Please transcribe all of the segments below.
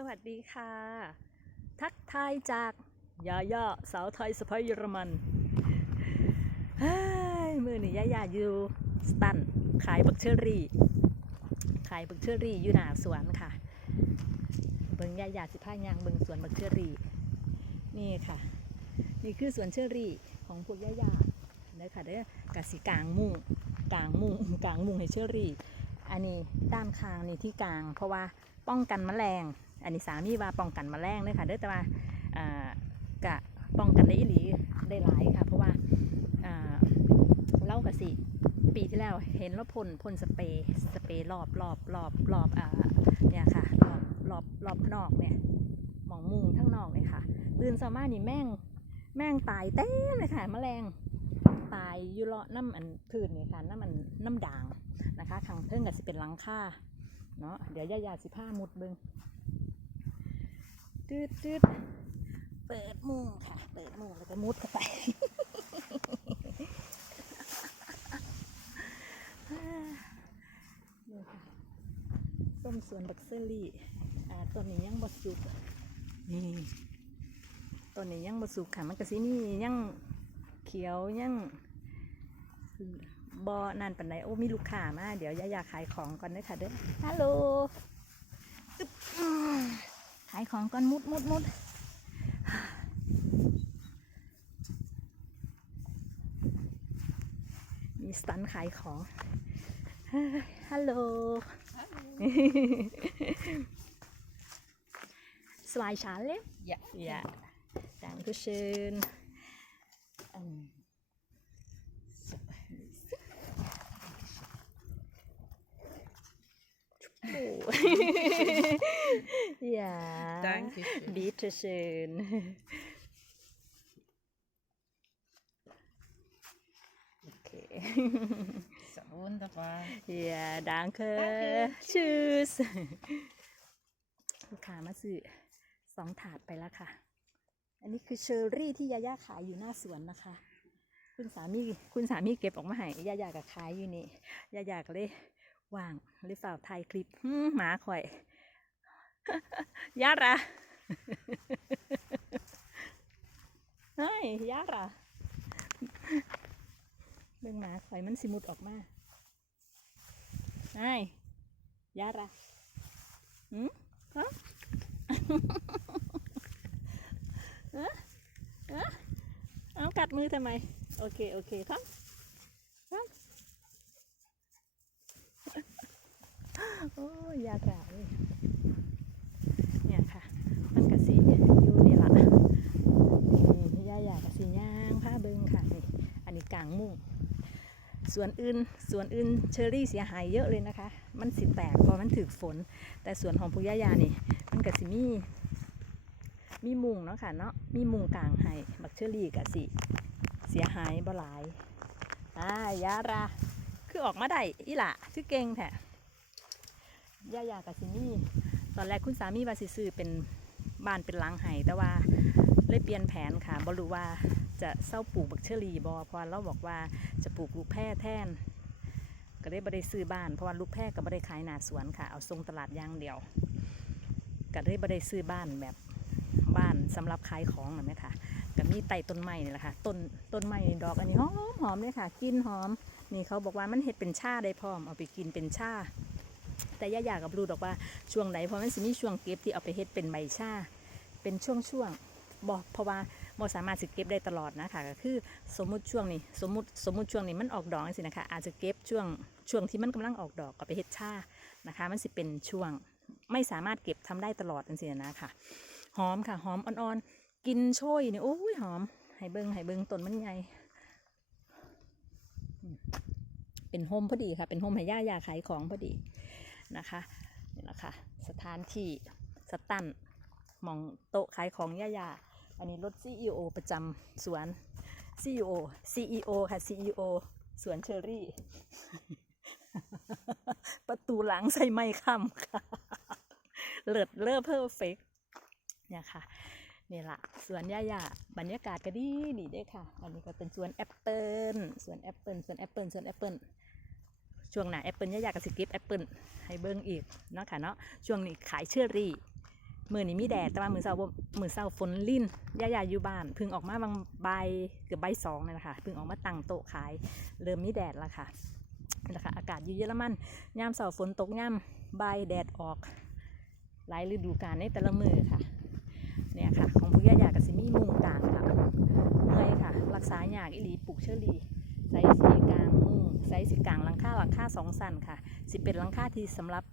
สวัสดีค่ะ ทักทายจากยาย่าสาวไทยสะพายเยอรมันมือนี่ยายาอยู่สตันขายบักเชอรี่ ขายบักเชอรี่อยู่หน้าสวนค่ะ เบิงยายาสิพายางเบิงสวนบักเชอรี่ นี่ค่ะ นี่คือสวนเชอรี่ของพวกยายาเด้อค่ะเด้อกะสิกลางมุงกลางมุงกลางมุงให้เชอรี่ อันนี้ด้านข้างนี่ที่กลาง เพราะว่าป้องกันแมลง อันนี้สามีว่าป้องกันแมลงเลยค่ะเด้อแต่ว่าอ่ากะป้องกันได้อีหลีได้หลายค่ะ เพราะว่าอ่าเล่ากะสิปีที่แล้วเห็นแล้วพ่นพ่นสเปรย์สเปรย์รอบรอบรอบรอบอ่าเนี่ยค่ะรอบรอบรอบนอกเนี่ยหมองมุงทั้งนอกเลยค่ะตื่นสามารถนี่แม่งแม่งตายเต้เลยค่ะแมลงตายยู่เลาะน้ำอันพื้นนี่ค่ะน้ำมันน้ำด่างนะคะขังเพิ่งกับสิเป็นหลังค่าเนาะเดี๋ยวยายาสิผ้ามุดเบิง ตืดตืดเปิดมุงค่ะ เปิดมุงแล้วก็มุดเข้าไปนี่ค่ะส้มสวนบักเซอรี่อ่าต้นนี้ยังบดสุกนี่ต้นนี้ยังบดสุกค่ะ มันก็สินี่ยังเขียวยังบอนั่นปันไหนโอ้มีลูกค้ามา เดี๋ยวยายาขายของก่อนเด้อค่ะเด้อฮัลโหลอึ๊บอืม ขายของก่อนมุดมุดมุดมีสตันขายของเฮ้ยฮัลโหล Zwei Schale? Ja. Ja. Dankeschön. Ähm, so. Oh. ja. Dankeschön. Bitteschön. Okay. So, wunderbar. Ja, danke. Danke. Tschüss. ลูกค้ามาซื้อสองถาดไปแล้วค่ะ อันนี้คือเชอร์รี่ที่ยาย่าขายอยู่หน้าสวนนะคะ คุณสามีคุณสามีเก็บออกมาให้ยาย่ากับขายอยู่นี่ยาย่าก็เลยว่างเลยฝ่ากถ่ายคลิปหืมหมาข่อย ยาระเฮ้ยยาระเรื่องหมาข่อยมันสิมุดออกมาไอ้ยาระหืมฮะฮะฮะเอากัดมือทำไม โอเค โอเคครับครับโอ้ยากระเลยเนี่ยค่ะ มันกะสีอยู่นี่ละนี่ยาอยากกะสีย่างผ้าเบิงค่ะนี่ อันนี้กลางมุ้ง ส่วนอื่นส่วนอื่นเชอรี่เสียหายเยอะเลยนะคะ มันสิแตกเพราะมันถือฝน แต่ส่วนของพุย่ายานี่ มันก็สิมี มีมุงเนาะค่ะเนาะมีมุงกลางให้บักเชอรี่ก็สิเสียหายบ่หลายอ่ายาราคือออกมาได้อีหละชื่อเก่งแท้ยายากับสิมีตอนแรกคุณสามีว่าสิซื้อเป็นบ้านเป็นหลังไห้แต่ว่า เลยเปลี่ยนแผนค่ะบรู้ว่าจะเศร้าปลูกบักเชอรี่บอพราะเราบอกว่าจะปลูกลูกแพร่แทน ก็เลยบ่ได้ซื้อบ้านเพราะว่าลูกแพร่ก็บ่ได้ขายหนาสวนค่ะ เอาทรงตลาดอย่างเดียว ก็เลยบ่ได้ซื้อบ้านแบบบ้านสำหรับขายของนะแม่ค่ะก็มีไต่ต้นไม้นี่แหละค่ะต้นต้นไม้ดอกอันนี้หอมหอมเลยค่ะกินหอม นี่เขาบอกว่ามันเห็ดเป็นชาได้พร้อมเอาไปกินเป็นชาแต่ย่าอยากกับรู้ดอกว่าช่วงไหนเพราะมันสิมีช่วงเก็บที่เอาไปเฮ็ดเป็นใบชาเป็นช่วงช่วงๆ บอกเพราะว่าบ่สามารถสิเก็บได้ตลอดนะคะก็คือสมมุติช่วงนี้สมมุติสมมุติช่วงนี้มันออกดอกสินะคะอาจจะเก็บช่วงช่วงที่มันกำลังออกดอกก็ไปเฮ็ดชานะคะ มันสิเป็นช่วงไม่สามารถเก็บทำได้ตลอดจังซี่นะคะหอมค่ะหอมอ่อนๆกินโชยนี่โอ้ยหอมให้เบิงให้เบิงต้นมันใหญ่เป็นโฮมพอดีค่ะ เป็นโฮมให้ย่ายาขายของพอดีนะคะนี่แหละค่ะสถานที่สตันมองโต๊ะขายของย่ายา อันนี้รถ CEO ประจำสวน CEO CEO ค่ะ CEO สวนเชอรี่ ประตูหลังใส่ไม้ค้ำค่ะ เลิศเลอเพอร์เฟกเนี่ยค่ะนี่ละสวนย่ายาบรรยากาศก็ดีดีด้อค่ะ อันนี้ก็เป็นสวนแอปเปิลสวนแอปเปิลสวนแอปเปิลสวนแอปเปิลช่วงหน้าแอปเปิลย่ายาก็สก็บแอปเปิลให้เบิ่งอีกเนาะค่ะเนาะช่วงนี้ขายเชอรี่ มือนี้มีแดดแต่ว่ามือเช้าบ่มือเช้าฝนลิ่นย่าๆอยู่บ้านพึ่งออกมาบางใบเกือบใบสองนี่แหละค่ะพึ่งออกมาตั้งโต๊ะขาย เริ่มมีแดดแล้วค่ะนะคะอากาศอยู่เยอรมันยามเช้าฝนตกยามใบแดดออกหลายฤดูกาลในแต่ละมือค่ะเนี่ยค่ะ ของพวกย่ากับซิมีมุงกลางค่ะเมื่อยค่ะ รักษายากอิลีปลูกเชอรี่ไซส์สีกลางมุงไซส์สีกลางหลังค่าหลังค่าสองสันค่ะ สิเป็นหลังค่าที่สำหรับ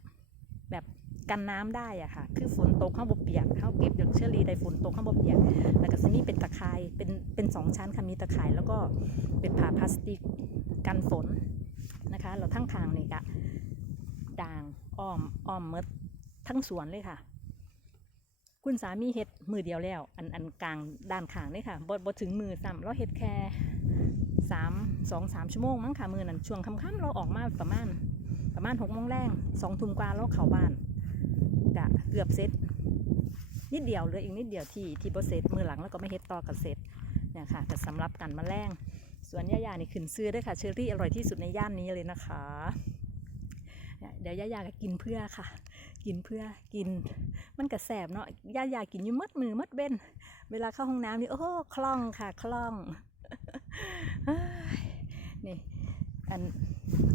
แบบ กันน้ำได้อะค่ะ คือฝนตกข้างบเปียกข้าวเก็บดอกเชอรี่ได้ฝนตกข้างบเปียก แล้วก็จะมีเป็นตะไคร้เป็นเป็นสองชั้นค่ะมีตะไคร้แล้วก็เป็นผ้าพลาสติกกันฝนนะคะ เราทั้งคางนี่กะด่างอ้อมอ้อมเมดทั้งสวนเลยค่ะ คุณสามีเฮ็ดมือเดียวแล้ว อันอันกลางด้านข้างนี่ค่ะบ่บ่ถึงมือซ้ำเราเฮ็ดแค่สามสองสามชั่วโมงมั้งค่ะมือนั้นช่วงค่ำๆเราออกมาประมาณประมาณหกโมงแรงสองทุ่มกว่าเราเข้าบ้าน กะเกือบเสร็จนิดเดียวเหลืออีกนิดเดียวที่ที่บ่เสร็จมือหลังแล้วก็ไม่เฮ็ดต่อกับเสร็จเนี่ยค่ะแต่สำหรับกันมแมลงส่วนย่าๆนี่ขึ้นซื้อด้วยค่ะเชอรี่อร่อยที่สุดในย่านนี้เลยนะคะเดี๋ยวย่าๆก็กินเพื่อค่ะ กินเพื่อกิน มันกระแสบเนาะย่าๆกินอยู่มัดมือมัดเบ้นเวลาเข้าห้องน้ำนี่โอ้คล่องค่ะคล่องนี่อัน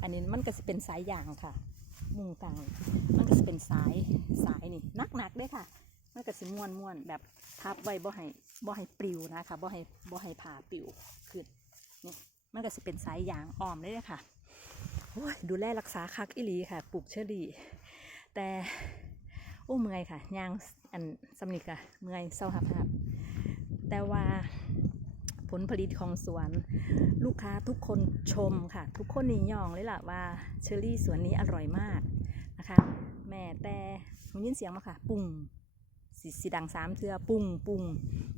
อันนี้มันก็จะเป็นสายยางค่ะ มุงกลางมันก็จะเป็นสายสายนี่นักหนักเด้วยค่ะ มันก็สิม้วนม้วนแบบพับไว้บ่ให้บ่ให้ปลิวนะคะบ่ให้บ่ให้ผ่าปลิวขึ้นนี่มันก็จะเป็นสายยางอ้อมเลยค่ะโอ้ยดูแลรักษาคักอิลีค่ะปลูกเชอรี่ แต่โอ้เมื่อยค่ะยางอันสำนิกอะเมื่อยเศร้าหับหับแต่ว่า ผลผลิตของสวน ลูกค้าทุกคนชมค่ะ ทุกคนนิยองเลยล่ะว่าเชอรี่สวนนี้อร่อยมากนะคะ แม่แต่หนูยินเสียงมาค่ะ ปุ้งสีสีดังสามเทือปุ้งปุ้ง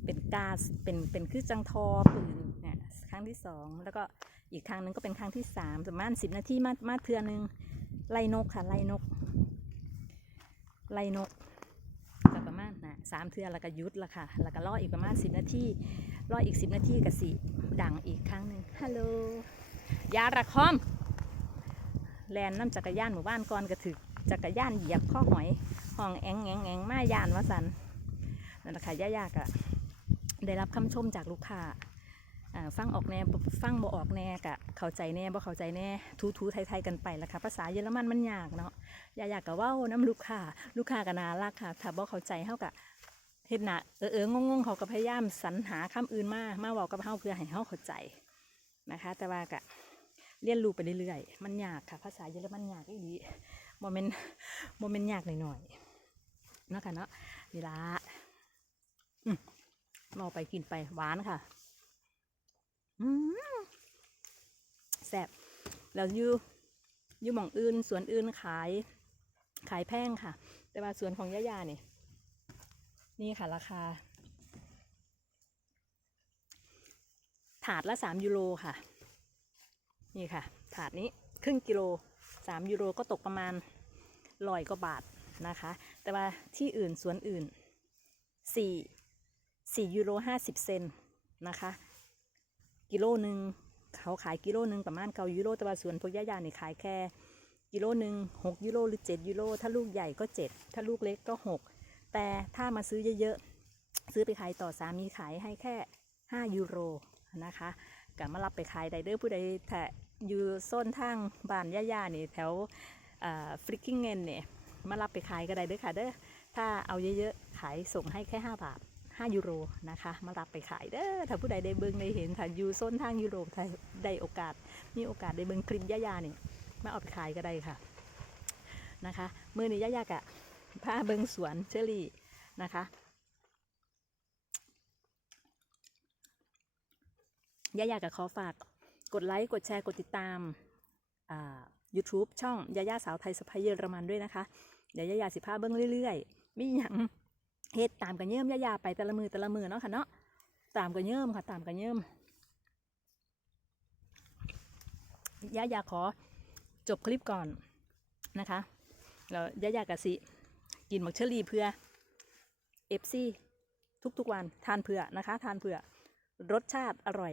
เป็นกาสเป็นเป็นคือจังทอปืนเนี่ยครั้งที่สองแล้วก็อีกครั้งหนึงก็เป็นครั้งที่สามประมาณสิบนาทีมามาเทือหนึงไล่นกค่ะไล่นกไล่นกก็ประมาณนะสามเทือแล้วก็ยุดละค่ะแล้วก็รออีกประมาณสิบนาทีรออีกสิบนาทีกับสิดังอีกครั้งหนึ่งฮัลโหลยาระคอม แลนน้ำจักรยานหมู่บ้านก่อนก็ถึกจักรยานเหยียบข้อหอยห้องแองแองแองมายานวสันนั่นแหละค่ะย่าๆก็ได้รับคำชมจากลูกค้าฟังออกแน่ฟังบ่ออกแน่กะเข้าใจแน่บ่เข้าใจแน่ทูทูไทยๆกันไปละค่ะภาษาเยอรมันมันยากเนาะย่าๆก็เว้าน้ำลูกค้าลูกค้าก็น่ารักค่ะถ้าบ่เข้าใจเฮาก็ เฮ็ดหน้าเออเอองงๆเขาก็พยายามสรรหาคำอื่นมามาเว้ากับเฮาเพื่อให้เฮาเข้าใจนะคะ แต่ว่าก็เรียนรู้ไปเรื่อยๆ มันยากค่ะ ภาษาเยอรมันยากอีหลีโมเมนต์โมเมนต์ยากหน่อยๆนะคะเนาะนี่ละอืมเอาไปกินไปหวานค่ะอืมแซ่บแล้วยูยูหม่องอื่นสวนอื่นขาย ขายแพงค่ะ แต่ว่าสวนของย่าๆนี่ย นี่ค่ะราคา ถาดละสามยูโรค่ะ นี่ค่ะ ถาดนี้ครึ่งกิโลสามยูโรก็ตกประมาณร้อยกว่าบาทนะคะ แต่ว่าที่อื่นสวนอื่นสี่สี่ยูโรห้าสิบเซนนะคะ กิโลหนึ่งเขาขายกิโลหนึ่งประมาณเก้ายูโรแต่ว่าสวนพวกย่าๆนี่ขายแค่กิโลหนึ่งหกยูโรหรือเจ็ดยูโรถ้าลูกใหญ่ก็เจ็ดถ้าลูกเล็กก็หก แต่ถ้ามาซื้อเยอะๆ ซื้อไปขายต่อสามีขายให้แค่ห้ายูโรนะคะก็มารับไปขายได้เด้อผู้ใดแถอยู่โซนทางบ้านย่าๆนี่แถวฟริกกิ้งเงินเนี่ยมารับไปขายก็ได้เด้อค่ะเด้อถ้าเอาเยอะๆ ขายส่งให้แค่ 5 บาท 5 ยูโรนะคะ มารับไปขายเด้อถ้าผู้ใดได้เบิ่งได้เห็นถ้าอยู่โซนทางยุโรปถ้าได้โอกาส มีโอกาสได้เบิ่งคลิปย่าๆนี่มาเอาไปขายก็ได้ค่ะนะคะมือนี้ย่าๆกะ พาเบิงสวนเชอรี่นะคะย่าอยากขอฝากกดไลค์ กดแชร์ กดติดตามอ่า YouTube ช่องยาย่าสาวไทยสะพายเยอรมันด้วยนะคะ เดี๋ยวยายาสิพาเบิ้งเรื่อยๆมีหยังเฮ็ดตามกันเยิ่มยายาไปแต่ละมือแต่ละมือเนาะค่ะเนาะตามกันเยิ่มค่ะตามกันเยิ่มยายาขอจบคลิปก่อนนะคะแล้วยายากะสิ กินหมักเชอรี่เพื่อเอฟซีทุกๆวันทานเผื่อนะคะ ทานเผื่อรสชาติอร่อย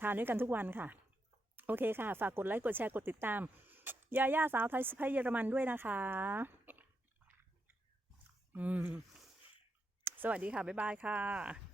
ทานด้วยกันทุกวันค่ะ โอเคค่ะ ฝากกดไลค์กดแชร์กดติดตามยาย่าสาวไทยสไปเยอรมันด้วยนะคะอืมสวัสดีค่ะ บ๊ายบายค่ะ